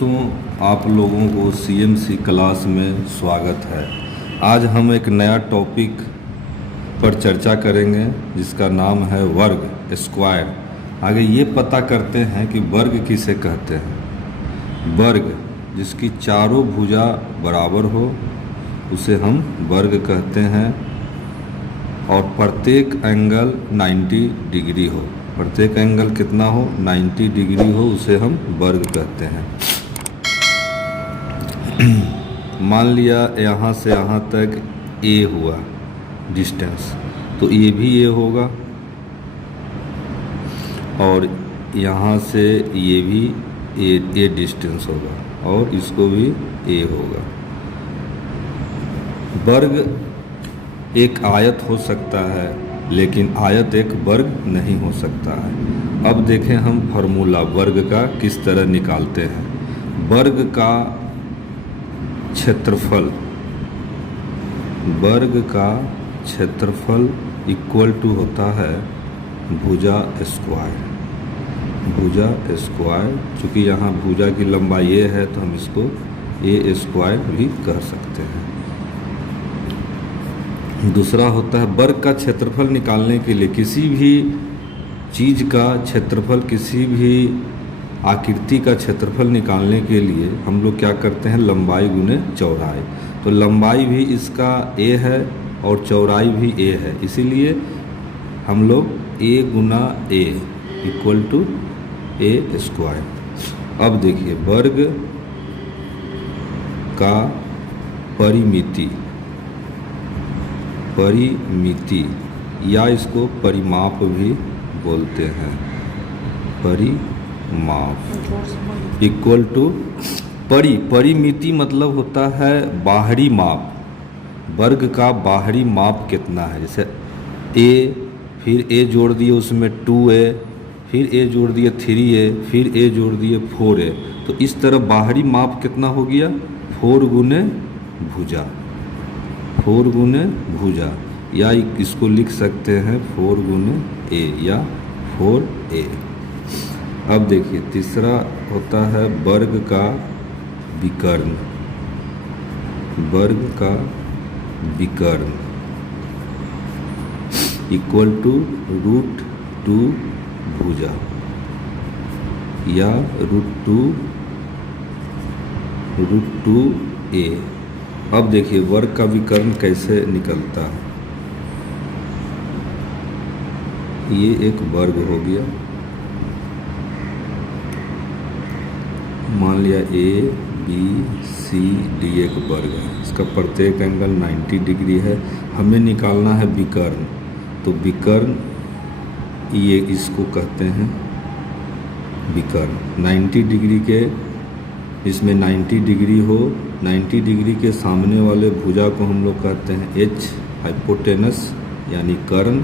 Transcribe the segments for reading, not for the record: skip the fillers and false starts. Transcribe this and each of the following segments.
दोस्तों, आप लोगों को सीएमसी क्लास में स्वागत है। आज हम एक नया टॉपिक पर चर्चा करेंगे जिसका नाम है वर्ग स्क्वायर। आगे ये पता करते हैं कि वर्ग किसे कहते हैं। वर्ग जिसकी चारों भुजा बराबर हो उसे हम वर्ग कहते हैं और प्रत्येक एंगल 90 डिग्री हो। प्रत्येक एंगल कितना हो? 90 डिग्री हो, उसे हम वर्ग कहते हैं। मान लिया यहाँ से यहाँ तक ए हुआ डिस्टेंस, तो ये भी ए होगा और यहाँ से ये भी ए डिस्टेंस होगा और इसको भी ए होगा। वर्ग एक आयत हो सकता है लेकिन आयत एक वर्ग नहीं हो सकता है। अब देखें हम फार्मूला वर्ग का किस तरह निकालते हैं। वर्ग का क्षेत्रफल इक्वल टू होता है भुजा स्क्वायर। चूँकि यहाँ भुजा की लंबाई ये है तो हम इसको ए स्क्वायर भी कह सकते हैं। दूसरा होता है वर्ग का क्षेत्रफल निकालने के लिए किसी भी चीज़ का क्षेत्रफल, किसी भी आकृति का क्षेत्रफल निकालने के लिए हम लोग क्या करते हैं? लंबाई गुने चौड़ाई। तो लंबाई भी इसका ए है और चौड़ाई भी ए है, इसीलिए हम लोग ए गुना ए इक्वल टू ए स्क्वायर। अब देखिए वर्ग का परिमिति या इसको परिमाप भी बोलते हैं। परिमाप इक्वल टू परिमिति मतलब होता है बाहरी माप। वर्ग का बाहरी माप कितना है? जैसे ए, फिर ए जोड़ दिए उसमें 2a, फिर ए जोड़ दिए 3a, फिर ए जोड़ दिए 4a। तो इस तरह बाहरी माप कितना हो गया? 4 गुने भुजा, या इसको लिख सकते हैं 4 गुने ए या 4a। अब देखिए तीसरा होता है वर्ग का विकर्ण इक्वल टू √2 भुजा या √2a। अब देखिए वर्ग का विकर्ण कैसे निकलता है। ये एक वर्ग हो गया, मान लिया ए बी सी डी एक वर्ग है। इसका प्रत्येक एंगल 90 डिग्री है। हमें निकालना है विकर्ण, तो विकर्ण ये इसको कहते हैं विकर्ण। 90 डिग्री के, इसमें 90 डिग्री हो, 90 डिग्री के सामने वाले भुजा को हम लोग कहते हैं एच हाइपोटेनस यानी कर्ण,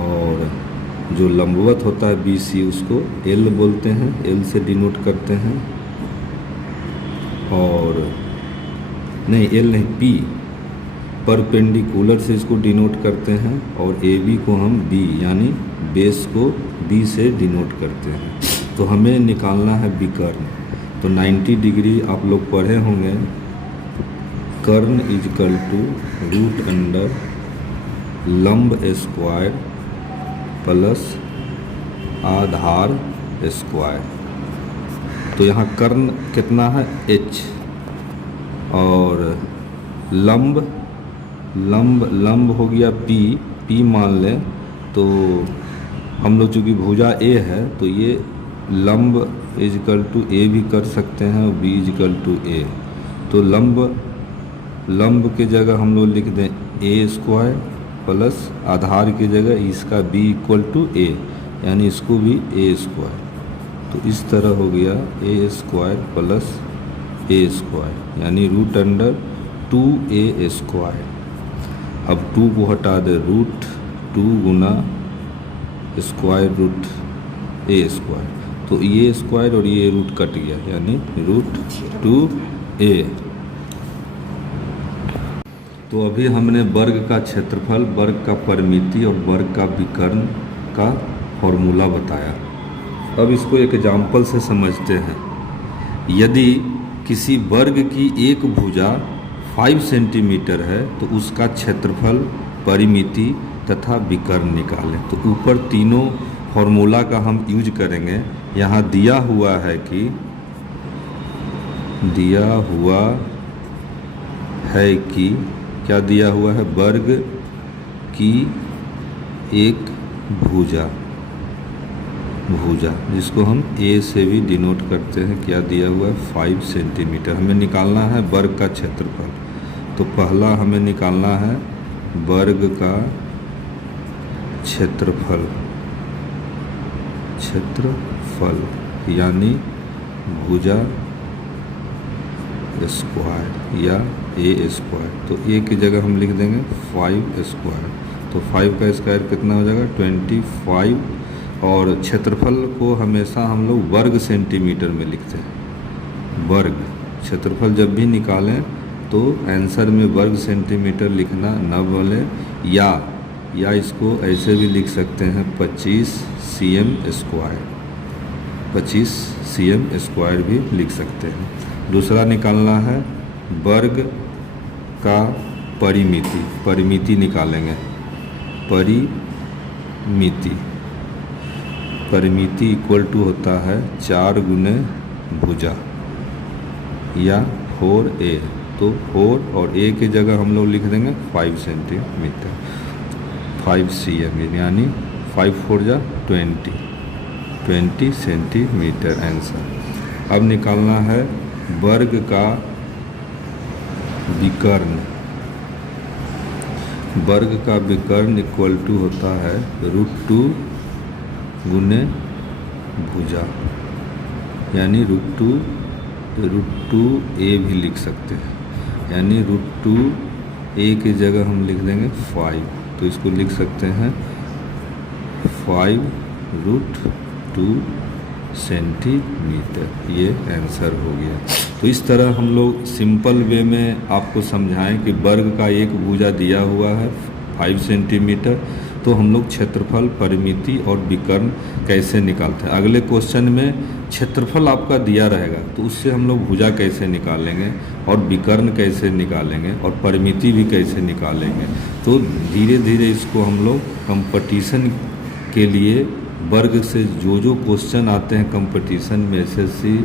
और जो लंबवत होता है बी सी उसको एल बोलते हैं, एल से डिनोट करते हैं। और नहीं, एल नहीं, पी परपेंडिकुलर से इसको डिनोट करते हैं, और ए बी को हम बी यानी बेस को बी से डिनोट करते हैं। तो हमें निकालना है विकर्ण। तो 90 डिग्री आप लोग पढ़े होंगे, कर्ण इजकल टू √अंडर लंब स्क्वायर प्लस आधार स्क्वायर। तो यहाँ कर्ण कितना है? h, और लंब हो गया p मान लें। तो हम लोग चूँकि भुजा a है तो ये लंब इजकल टू a भी कर सकते हैं और b इजकल टू a। तो लंब के जगह हम लोग लिख दें a स्क्वायर प्लस आधार की जगह इसका b इक्वल टू a, यानी इसको भी a स्क्वायर। तो इस तरह हो गया a square plus a square यानी √2a स्क्वायर। अब 2 को हटा दे, √2 गुना स्क्वायर रूट a स्क्वायर। तो ये स्क्वायर और ये रूट कट गया यानी √2a। तो अभी हमने वर्ग का क्षेत्रफल, वर्ग का परिमिति और वर्ग का विकर्ण का फॉर्मूला बताया। अब इसको एक एग्जाम्पल से समझते हैं। यदि किसी वर्ग की एक भुजा 5 सेंटीमीटर है तो उसका क्षेत्रफल, परिमिति तथा विकर्ण निकालें। तो ऊपर तीनों फॉर्मूला का हम यूज करेंगे। यहाँ दिया हुआ है कि क्या दिया हुआ है, वर्ग की एक भुजा जिसको हम ए से भी डिनोट करते हैं, क्या दिया हुआ है 5 सेंटीमीटर। हमें निकालना है वर्ग का क्षेत्रफल। तो पहला हमें निकालना है वर्ग का क्षेत्रफल यानी भुजा स्क्वायर या ए स्क्वायर। तो ए की जगह हम लिख देंगे 5 स्क्वायर। तो 5 का स्क्वायर कितना हो जाएगा 25। और क्षेत्रफल को हमेशा हम लोग वर्ग सेंटीमीटर में लिखते हैं। वर्ग क्षेत्रफल जब भी निकालें तो आंसर में वर्ग सेंटीमीटर लिखना न भूलें। या इसको ऐसे भी लिख सकते हैं 25 cm स्क्वायर, 25 cm स्क्वायर भी लिख सकते हैं। दूसरा निकालना है वर्ग का परिमिति निकालेंगे। परिमिति इक्वल टू होता है 4 गुने भुजा या 4a। तो 4 और a की जगह हम लोग लिख देंगे 5 सेंटीमीटर, 5 cm यानी 5 4 जा 20 सेंटीमीटर आंसर। अब निकालना है वर्ग का विकर्ण। वर्ग का विकर्ण इक्वल टू होता है √2 गुने भुजा यानी √2 a भी लिख सकते हैं। यानी √2 a की जगह हम लिख देंगे 5। तो इसको लिख सकते हैं 5 √2 सेंटीमीटर। ये आंसर हो गया। तो इस तरह हम लोग सिंपल वे में आपको समझाएं कि वर्ग का एक भुजा दिया हुआ है 5 सेंटीमीटर, तो हम लोग क्षेत्रफल, परिमिति और विकर्ण कैसे निकालते हैं। अगले क्वेश्चन में क्षेत्रफल आपका दिया रहेगा तो उससे हम लोग भुजा कैसे निकालेंगे और विकर्ण कैसे निकालेंगे और परिमिति भी कैसे निकालेंगे। तो धीरे धीरे इसको हम लोग कंपटीशन के लिए वर्ग से जो क्वेश्चन आते हैं कंपटीशन में, एसएससी,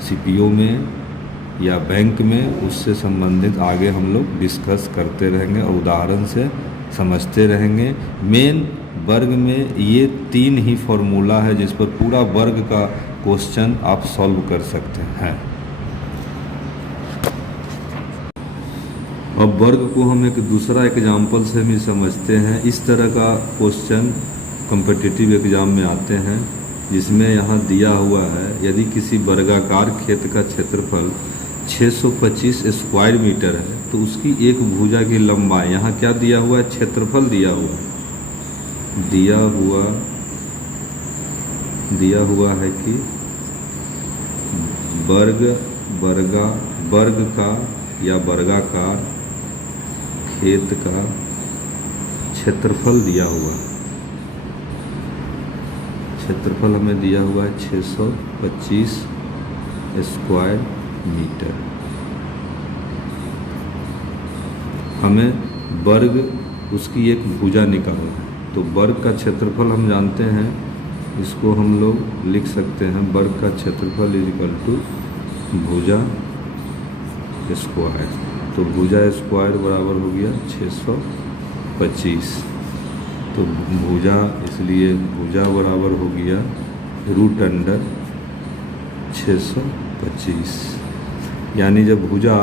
सीपीओ में या बैंक में, उससे संबंधित आगे हम लोग डिस्कस करते रहेंगे और उदाहरण से समझते रहेंगे। मेन वर्ग में ये 3 ही फॉर्मूला है जिस पर पूरा वर्ग का क्वेश्चन आप सॉल्व कर सकते हैं। अब वर्ग को हम एक दूसरा एग्जाम्पल से भी समझते हैं। इस तरह का क्वेश्चन कॉम्पिटिटिव एग्ज़ाम में आते हैं जिसमें यहाँ दिया हुआ है यदि किसी वर्गाकार खेत का क्षेत्रफल 625 स्क्वायर मीटर है तो उसकी एक भुजा की लंबाई, यहाँ क्या दिया हुआ है, क्षेत्रफल दिया हुआ है कि वर्ग का या वर्गाकार खेत का क्षेत्रफल दिया हुआ है। क्षेत्रफल हमें दिया हुआ है 625 स्क्वायर मीटर। हमें वर्ग उसकी एक भुजा निकालना है। तो वर्ग का क्षेत्रफल हम जानते हैं, इसको हम लोग लिख सकते हैं वर्ग का क्षेत्रफल इक्वल टू भुजा स्क्वायर। तो भुजा स्क्वायर बराबर हो गया 625। तो भुजा, इसलिए भुजा बराबर हो गया √625। यानी जब भुजा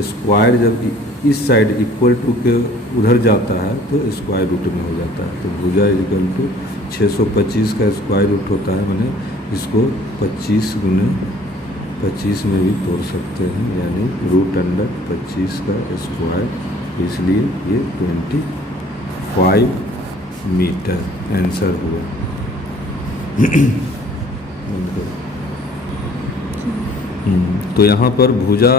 स्क्वायर जब इस साइड इक्वल टू के उधर जाता है तो स्क्वायर रूट में हो जाता है। तो भुजा इक्वल टू 625 का स्क्वायर रूट होता है, मैंने इसको 25 गुने 25 में भी तोड़ सकते हैं, यानी √25 का स्क्वायर, इसलिए ये 25 मीटर आंसर हुआ। तो यहाँ पर भुजा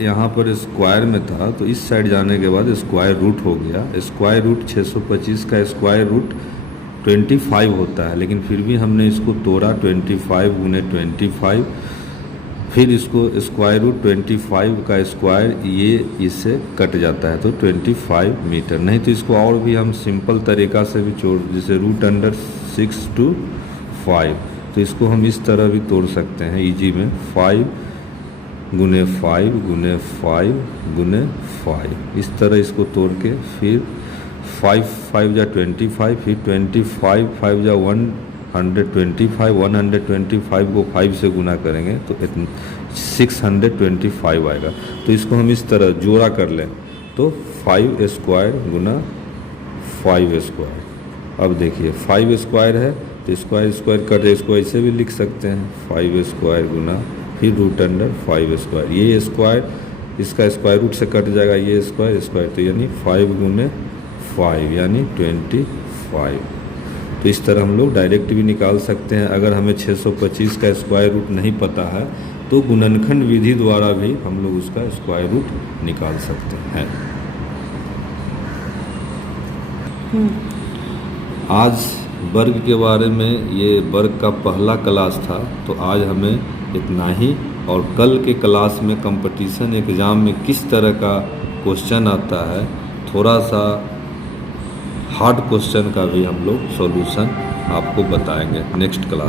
यहाँ पर स्क्वायर में था तो इस साइड जाने के बाद स्क्वायर रूट हो गया। स्क्वायर रूट 625 का स्क्वायर रूट 25 होता है, लेकिन फिर भी हमने इसको तोड़ा 25 गुने 25 फिर इसको स्क्वायर रूट 25 का स्क्वायर ये इससे कट जाता है तो 25 मीटर। नहीं तो इसको और भी हम सिंपल तरीक़ा से भी जोड़, जैसे √6 to 5, तो इसको हम इस तरह भी तोड़ सकते हैं इजी में, 5 गुने 5 गुने 5 गुने 5, इस तरह इसको तोड़ के फिर 5 5 जा 25, फिर 25 5 जा 125, 125 को 5 से गुना करेंगे तो 625 आएगा। तो इसको हम इस तरह जोड़ा कर लें तो 5 स्क्वायर गुना 5 स्क्वायर। अब देखिए 5 स्क्वायर है तो स्क्वायर स्क्वायर कट, इसको ऐसे भी लिख सकते हैं 5 स्क्वायर गुना फिर √5 स्क्वायर, ये स्क्वायर इसका स्क्वायर रूट से कट जाएगा, ये स्क्वायर स्क्वायर, तो यानी 5 गुने 5 यानी 25। तो इस तरह हम लोग डायरेक्ट भी निकाल सकते हैं। अगर हमें 625 का स्क्वायर रूट नहीं पता है तो गुणनखंड विधि द्वारा भी हम लोग उसका स्क्वायर रूट निकाल सकते हैं। आज वर्ग के बारे में, ये वर्ग का पहला क्लास था, तो आज हमें इतना ही। और कल के क्लास में कंपटीशन एग्ज़ाम में किस तरह का क्वेश्चन आता है, थोड़ा सा हार्ड क्वेश्चन का भी हम लोग सॉल्यूशन आपको बताएंगे नेक्स्ट क्लास।